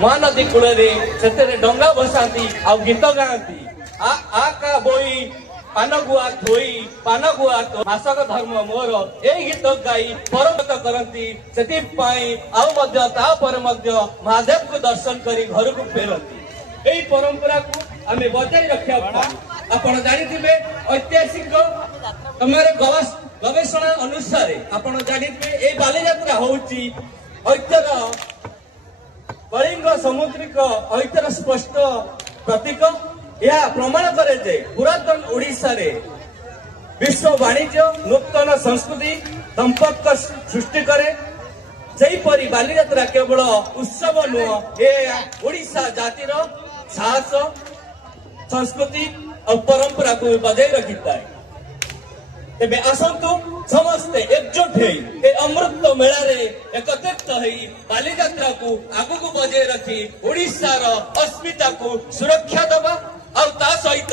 Mahanadi cool डंगा बसाती आ गीत गाँती आ बोई पानगुआ थोई पानगुआ तो मासक धर्म मोर ए गीत गाई परमत करती से महादेव को दर्शन करी घर को फेरती यही परंपरा को आम बजाई रखा आपण जानी ऐतिहासिक गवेषणा अनुसार आपण जानी बाली यात्रा होची ऐतर कलिंग समुद्रिक ऐतर स्पष्ट प्रतीक यह प्रमाण करे जे पुरातन ओडिशा रे विश्व वाणिज्य नूतन संस्कृति संपर्क सृष्टि करे सेहीपरि बाली यात्रा केवल उत्सव नुह ए ओडिशा जातिर साहस संस्कृति और परंपरा को बजाय रखिता है। तेबे आसंतु समस्ते एकजुट होई अमृत मेला रे एकत्रित होई बाली यात्रा को आगु को बजाय रखी ओडिशा रो अस्मिता को सुरक्षा दबा और ता सहित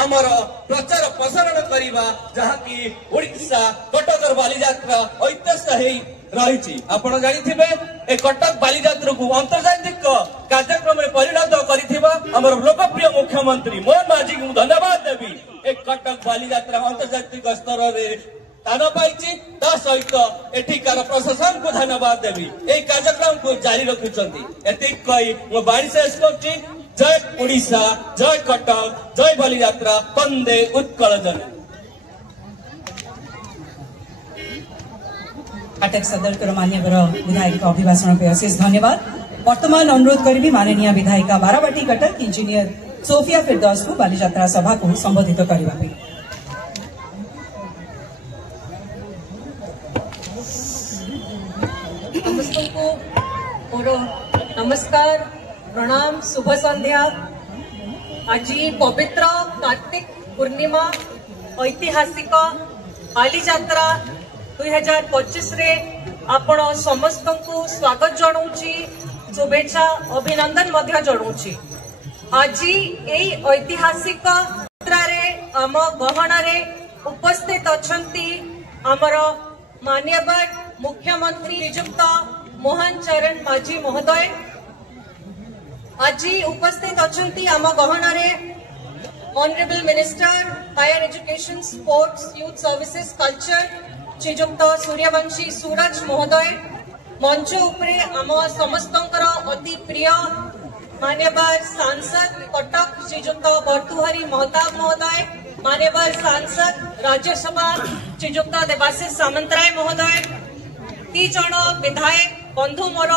आमर प्रचार प्रसारण करवा जहाँ की ओडिशा कटक बाली यात्रा ऐतिहासिक रही आपण जानिथिबे ए कटक बाली यात्रा को अंतर्जातिक कार्यक्रम में परिणत करिथिबा हमर लोकप्रिय मुख्यमंत्री मोहन माझी को धन्यवाद देवी। ए कटक बाली यात्रा अंतर्जातिक स्तर रे स्थान पाइछि ता सहित एठिकार प्रशासन को धन्यवाद देवी। ए कार्यक्रम को जारी रखुचंती एतिक कहि मो बाणी शेष करछि। जय ओडिशा जय कटक जय बाली यात्रा वंदे उत्कल जन। कटक सदर मान्यवर विधायक अभिभाषण पे अशेष धन्यवाद। वर्तमान अनुरोध करी माननीय विधायिका बाराबाटी कटक इंजीनियर सोफिया फिरदौस को बाली यात्रा सभा को संबोधित करने। नमस्कार प्रणाम शुभ संध्या। आज पवित्र कार्तिक पूर्णिमा ऐतिहासिक बाली यात्रा 2025 रे आपण समस्त को स्वागत जनाऊँची शुभेच्छा अभिनंदन मध्य जनाऊँची। आज यही ऐतिहासिक यात्रा रे आम गहन रे उपस्थित अछंती आमर मान्यवर मुख्यमंत्री श्रीयुक्त मोहन चरण माझी महोदय। आज उपस्थित अछंती आम गहन रे honourable minister higher education sports youth services culture Shriyukta Suryavanshi Suraj महोदय। मंच उपरे आम समस्तंकर अति प्रिय मान्यवर सांसद कटक श्रीयुक्त भर्तृहरि महताब महोदय, मान्यवर सांसद राज्यसभा श्रीयुक्त देवाशीष सामंतराय महोदय, 3 जन विधायक बंधु मोर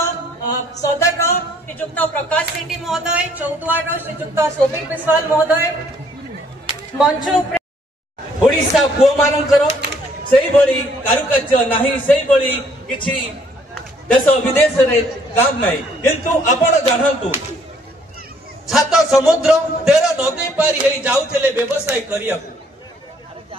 सदर श्रीयुक्त प्रकाश सेठी महोदय, चौद्वार श्रीयुक्त शोभिक विश्वाल महोदय। मंच उपरे ओडिशा पुओ मानकर सेही बड़ी कारुकार्य नाही सेही बड़ी किछि देश विदेश रे काम नाही किंतु आपण जानंतु छात समुद्र 13 नदी पारी हे जाउथिले व्यवसाय करिया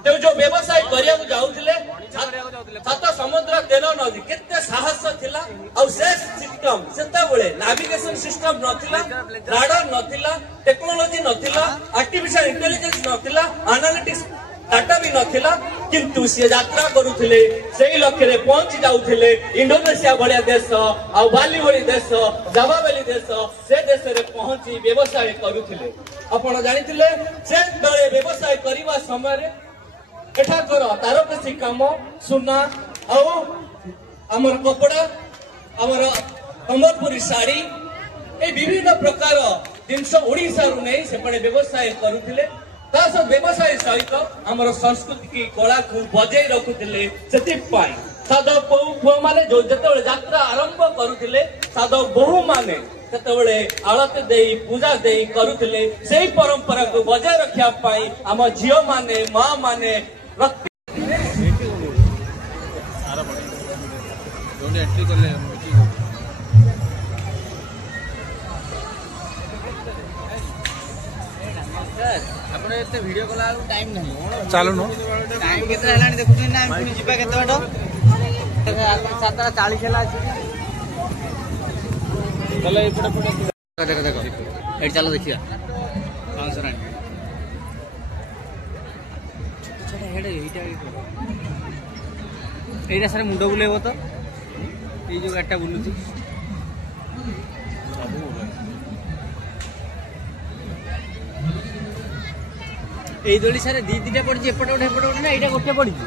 तो जो व्यवसाय करिया जाउथिले छात समुद्र 13 नदी केते साहस थिला और से सिस्टम सेता बेले नेविगेशन सिस्टम नथिला, राडार नथिला, टेक्नोलॉजी नथिला, आर्टिफिशियल इंटेलिजेंस नथिला, एनालिटिक्स डाटा भी नथिला किंतु से यात्रा करुथिले सेही लक्ष्य रे पहुंची जाउथिले। इंडोनेशिया भलिया देश आ बाली भली देश जावा बेली देश से देश रे पहुंची व्यवसाय करुथिले। आपण जानिथिले से बेले व्यवसाय करिवा समय रे एठा कर तारकसी काम सुना आ हमर कपड़ा हमर संबलपुरी साड़ी ए विभिन्न प्रकार जिनस ओडिसा रु नै सेपणे व्यवसाय करुथिले। व्यवसाय सहित आमर संस्कृति की कला को बजाई रखुले। साधव पुओ माने जो जते यात्रा आरंभ करुले साधव बहु माने सेते आलती दे पूजा दे करुले। सेही परंपरा को बजाय रखा पाई आम झियो माने माँ माने आपने एते वीडियो कला टाइम नहीं चालू नो टाइम केते हलानी देखुछन ना पुनी जिबा केते बाटो 7:40 हला अछि चलो एपटे पटे देखो देखो एट चलो देखिया हां सर छोटा हेड एटा सर मुंडो बुलेबो तो ए जो गाटा बुलुची এই দোলি সারে দিটা পড়ছে এপটে গোটে এপটে গোটে না এইটা গোটে পড়ছে